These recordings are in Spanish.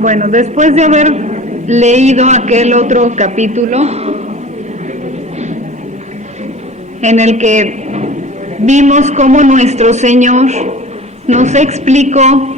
Bueno, después de haber leído aquel otro capítulo en el que vimos cómo nuestro Señor nos explicó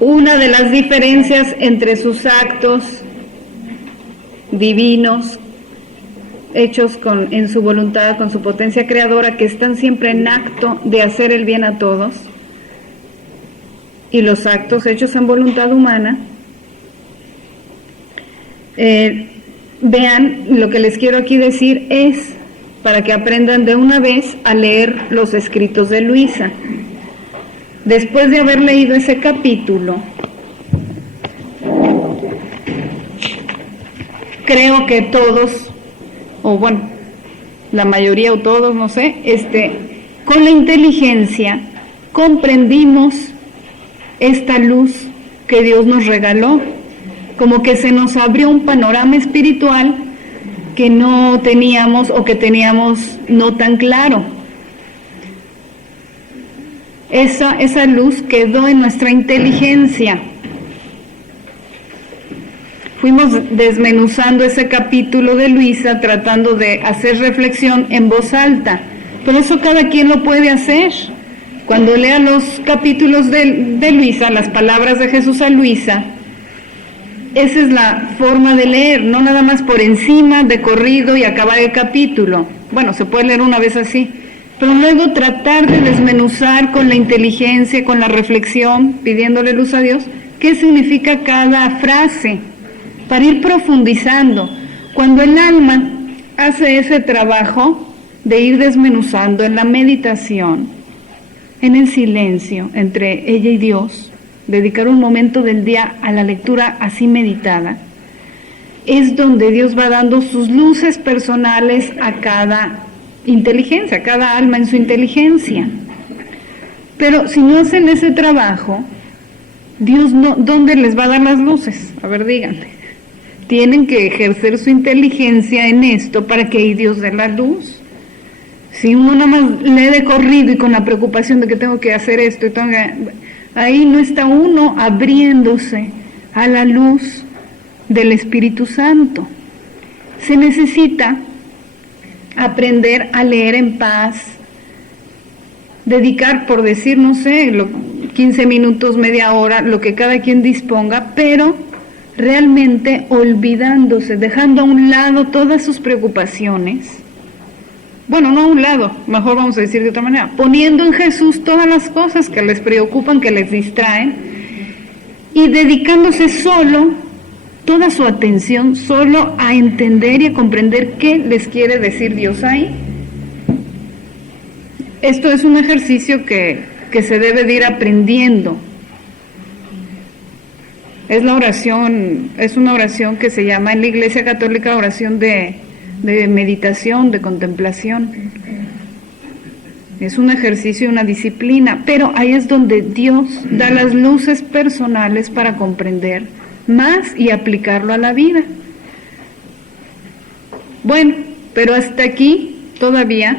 una de las diferencias entre sus actos divinos, hechos en su voluntad, con su potencia creadora, que están siempre en acto de hacer el bien a todos, y los actos hechos en voluntad humana. Vean, lo que les quiero aquí decir es para que aprendan de una vez a leer los escritos de Luisa. Después de haber leído ese capítulo, creo que todos, o bueno, la mayoría o todos, no sé, con la inteligencia comprendimos esta luz que Dios nos regaló, como que se nos abrió un panorama espiritual que no teníamos o que teníamos no tan claro. Esa luz quedó en nuestra inteligencia. Fuimos desmenuzando ese capítulo de Luisa, tratando de hacer reflexión en voz alta, pero eso cada quien lo puede hacer. Cuando lea los capítulos de Luisa, las palabras de Jesús a Luisa, esa es la forma de leer, no nada más por encima, de corrido y acabar el capítulo. Bueno, se puede leer una vez así, pero luego tratar de desmenuzar con la inteligencia, con la reflexión, pidiéndole luz a Dios, qué significa cada frase, para ir profundizando. Cuando el alma hace ese trabajo de ir desmenuzando en la meditación, en el silencio entre ella y Dios, dedicar un momento del día a la lectura así meditada, es donde Dios va dando sus luces personales a cada inteligencia, a cada alma en su inteligencia. Pero si no hacen ese trabajo, Dios no, ¿dónde les va a dar las luces? A ver, díganme. Tienen que ejercer su inteligencia en esto para que ahí Dios dé la luz. Si uno nada más lee de corrido y con la preocupación de que tengo que hacer esto, ahí no está uno abriéndose a la luz del Espíritu Santo. Se necesita aprender a leer en paz, dedicar, por decir, no sé, 15 minutos, media hora, lo que cada quien disponga, pero realmente olvidándose, dejando a un lado todas sus preocupaciones. Bueno, no a un lado, mejor vamos a decir de otra manera, poniendo en Jesús todas las cosas que les preocupan, que les distraen, y dedicándose solo, toda su atención, solo a entender y a comprender qué les quiere decir Dios ahí. Esto es un ejercicio que se debe de ir aprendiendo. Es una oración que se llama en la Iglesia Católica oración de meditación, de contemplación. Es un ejercicio y una disciplina, pero ahí es donde Dios da las luces personales para comprender más y aplicarlo a la vida. Bueno, pero hasta aquí todavía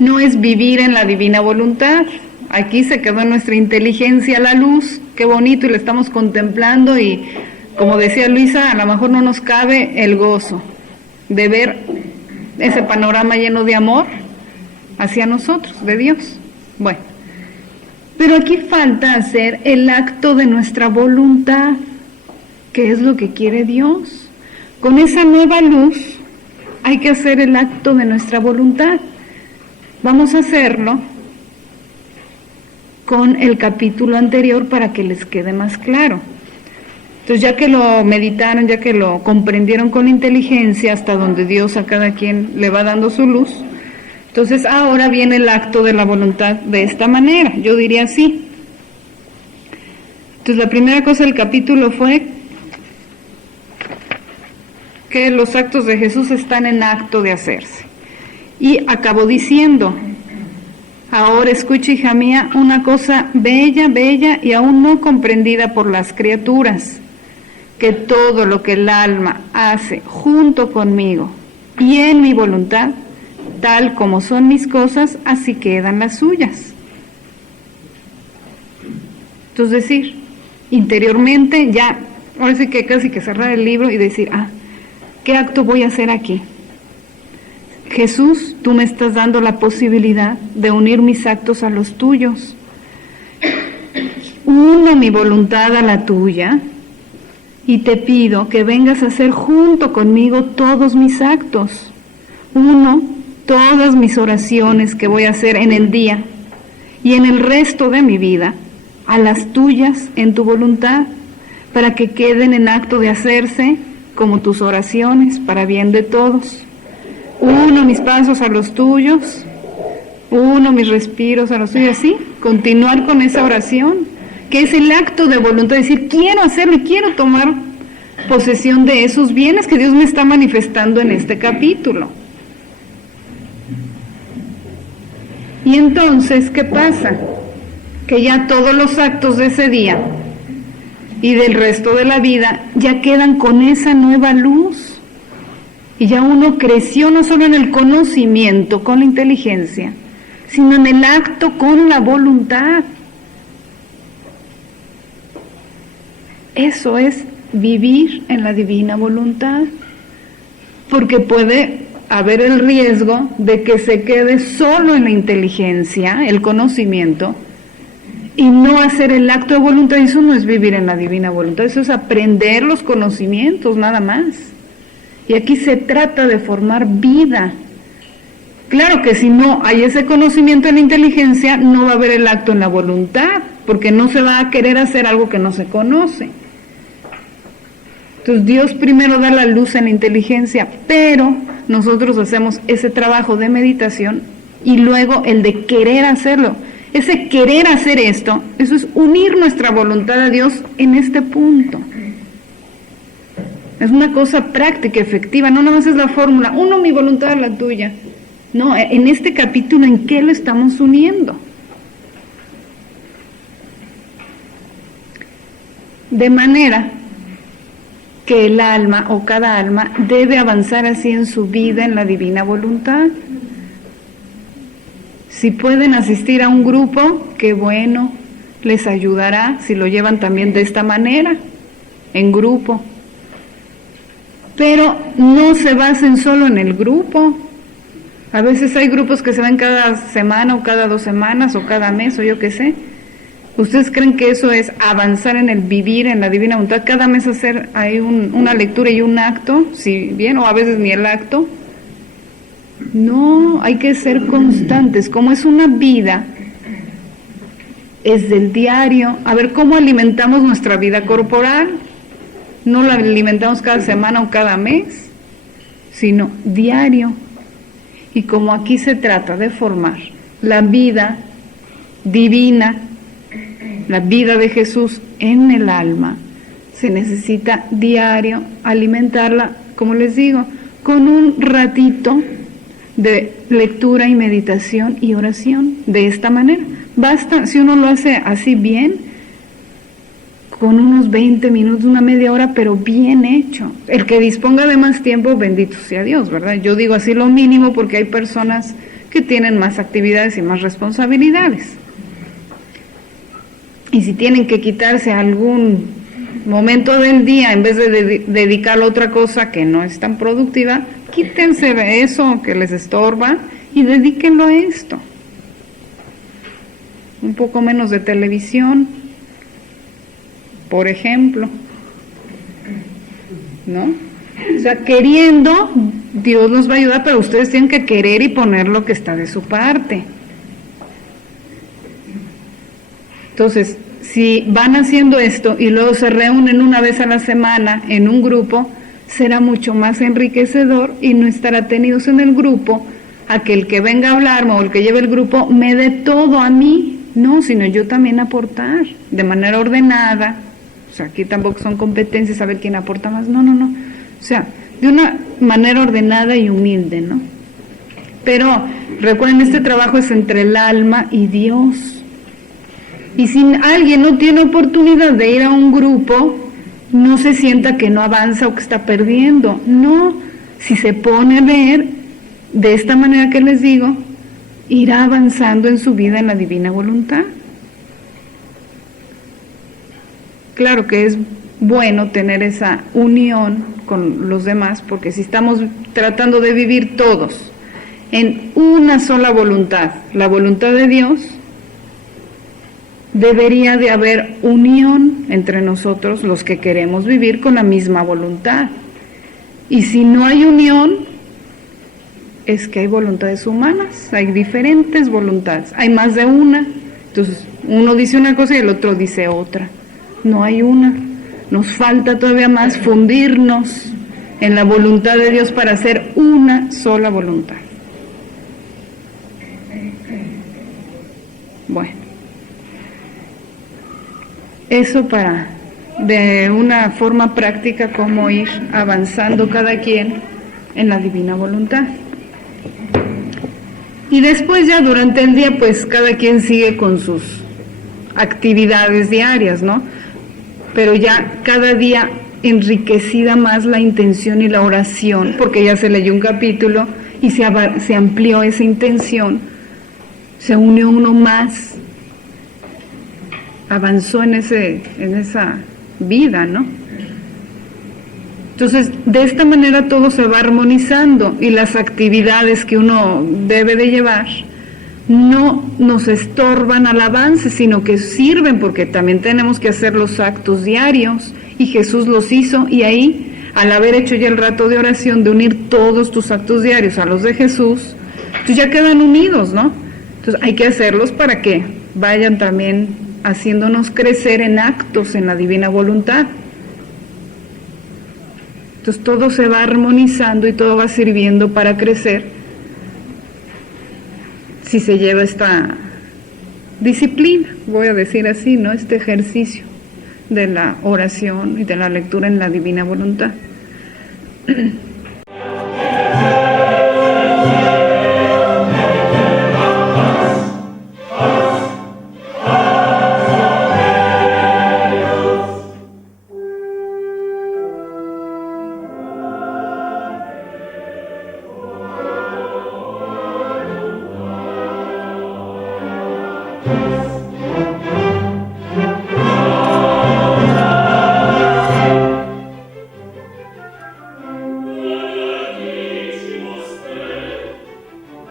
no es vivir en la divina voluntad. Aquí se quedó en nuestra inteligencia la luz, qué bonito, y la estamos contemplando, y como decía Luisa, a lo mejor no nos cabe el gozo de ver ese panorama lleno de amor hacia nosotros, de Dios. Bueno, pero aquí falta hacer el acto de nuestra voluntad, que es lo que quiere Dios. Con esa nueva luz hay que hacer el acto de nuestra voluntad. Vamos a hacerlo con el capítulo anterior para que les quede más claro. Entonces, ya que lo meditaron, ya que lo comprendieron con inteligencia, hasta donde Dios a cada quien le va dando su luz, entonces ahora viene el acto de la voluntad de esta manera, yo diría así. Entonces, la primera cosa del capítulo fue que los actos de Jesús están en acto de hacerse. Y acabó diciendo, Ahora escucha, hija mía, una cosa bella, bella y aún no comprendida por las criaturas, que todo lo que el alma hace junto conmigo y en mi voluntad, tal como son mis cosas, así quedan las suyas. Entonces decir, interiormente ya, ahora sí que casi que cerrar el libro y decir, ¿qué acto voy a hacer aquí? Jesús, tú me estás dando la posibilidad de unir mis actos a los tuyos. Uno mi voluntad a la tuya y te pido que vengas a hacer junto conmigo todos mis actos. Uno, todas mis oraciones que voy a hacer en el día y en el resto de mi vida, a las tuyas en tu voluntad, para que queden en acto de hacerse como tus oraciones, para bien de todos. Uno mis pasos a los tuyos, uno mis respiros a los tuyos, así, continuar con esa oración, que es el acto de voluntad, decir, quiero hacerlo y quiero tomar posesión de esos bienes que Dios me está manifestando en este capítulo. Y entonces, ¿qué pasa? Que ya todos los actos de ese día y del resto de la vida ya quedan con esa nueva luz. Y ya uno creció no solo en el conocimiento, con la inteligencia, sino en el acto con la voluntad. Eso es vivir en la divina voluntad, porque puede haber el riesgo de que se quede solo en la inteligencia, el conocimiento, y no hacer el acto de voluntad. Eso no es vivir en la divina voluntad, eso es aprender los conocimientos, nada más. Y aquí se trata de formar vida. Claro que si no hay ese conocimiento en la inteligencia, no va a haber el acto en la voluntad, porque no se va a querer hacer algo que no se conoce. Entonces Dios primero da la luz en la inteligencia, pero nosotros hacemos ese trabajo de meditación y luego el de querer hacerlo. Ese querer hacer esto, eso es unir nuestra voluntad a Dios en este punto. Es una cosa práctica, efectiva, no nada más es la fórmula, uno mi voluntad a la tuya. No, en este capítulo, ¿en qué lo estamos uniendo? De manera que el alma o cada alma debe avanzar así en su vida en la divina voluntad. Si pueden asistir a un grupo, qué bueno, les ayudará si lo llevan también de esta manera, en grupo. Pero no se basen solo en el grupo. A veces hay grupos que se ven cada semana o cada 2 semanas o cada mes o yo qué sé. ¿Ustedes creen que eso es avanzar en el vivir en la divina voluntad? Cada mes hacer ahí una lectura y un acto, si bien, o a veces ni el acto. No, hay que ser constantes. Como es una vida, es del diario. A ver cómo alimentamos nuestra vida corporal. No la alimentamos cada semana o cada mes, sino diario. Y como aquí se trata de formar la vida divina, la vida de Jesús en el alma, se necesita diario alimentarla, como les digo, con un ratito de lectura y meditación y oración, de esta manera. Basta, si uno lo hace así bien, con unos 20 minutos, una media hora, pero bien hecho. El que disponga de más tiempo, bendito sea Dios, ¿verdad? Yo digo así lo mínimo porque hay personas que tienen más actividades y más responsabilidades. Y si tienen que quitarse algún momento del día en vez de dedicarlo a otra cosa que no es tan productiva, quítense de eso que les estorba y dedíquenlo a esto. Un poco menos de televisión, por ejemplo, ¿no? O sea, queriendo, Dios nos va a ayudar, pero ustedes tienen que querer y poner lo que está de su parte. Entonces, si van haciendo esto y luego se reúnen una vez a la semana en un grupo, será mucho más enriquecedor y no estará tenidos en el grupo a que el que venga a hablarme o el que lleve el grupo me dé todo a mí, no, sino yo también aportar de manera ordenada. O sea, aquí tampoco son competencias saber quién aporta más, no. O sea, de una manera ordenada y humilde, ¿no? Pero recuerden, este trabajo es entre el alma y Dios. Y si alguien no tiene oportunidad de ir a un grupo, no se sienta que no avanza o que está perdiendo. No, si se pone a ver de esta manera que les digo, irá avanzando en su vida en la divina voluntad. Claro que es bueno tener esa unión con los demás, porque si estamos tratando de vivir todos en una sola voluntad, la voluntad de Dios, debería de haber unión entre nosotros, los que queremos vivir con la misma voluntad. Y si no hay unión, es que hay voluntades humanas, hay diferentes voluntades, hay más de una. Entonces, uno dice una cosa y el otro dice otra. No hay una. Nos falta todavía más fundirnos en la voluntad de Dios para hacer una sola voluntad. Bueno, eso para, de una forma práctica, cómo ir avanzando cada quien en la divina voluntad. Y después ya durante el día, pues cada quien sigue con sus actividades diarias, ¿no? Pero ya cada día enriquecida más la intención y la oración, porque ya se leyó un capítulo y se amplió esa intención, se unió uno más, avanzó en esa vida, ¿no? Entonces, de esta manera todo se va armonizando y las actividades que uno debe de llevar no nos estorban al avance, sino que sirven, porque también tenemos que hacer los actos diarios y Jesús los hizo, y ahí, al haber hecho ya el rato de oración, de unir todos tus actos diarios a los de Jesús, pues ya quedan unidos, ¿no? Entonces hay que hacerlos para que vayan también haciéndonos crecer en actos en la divina voluntad. Entonces todo se va armonizando y todo va sirviendo para crecer si se lleva esta disciplina, voy a decir así, ¿no? Este ejercicio de la oración y de la lectura en la divina voluntad.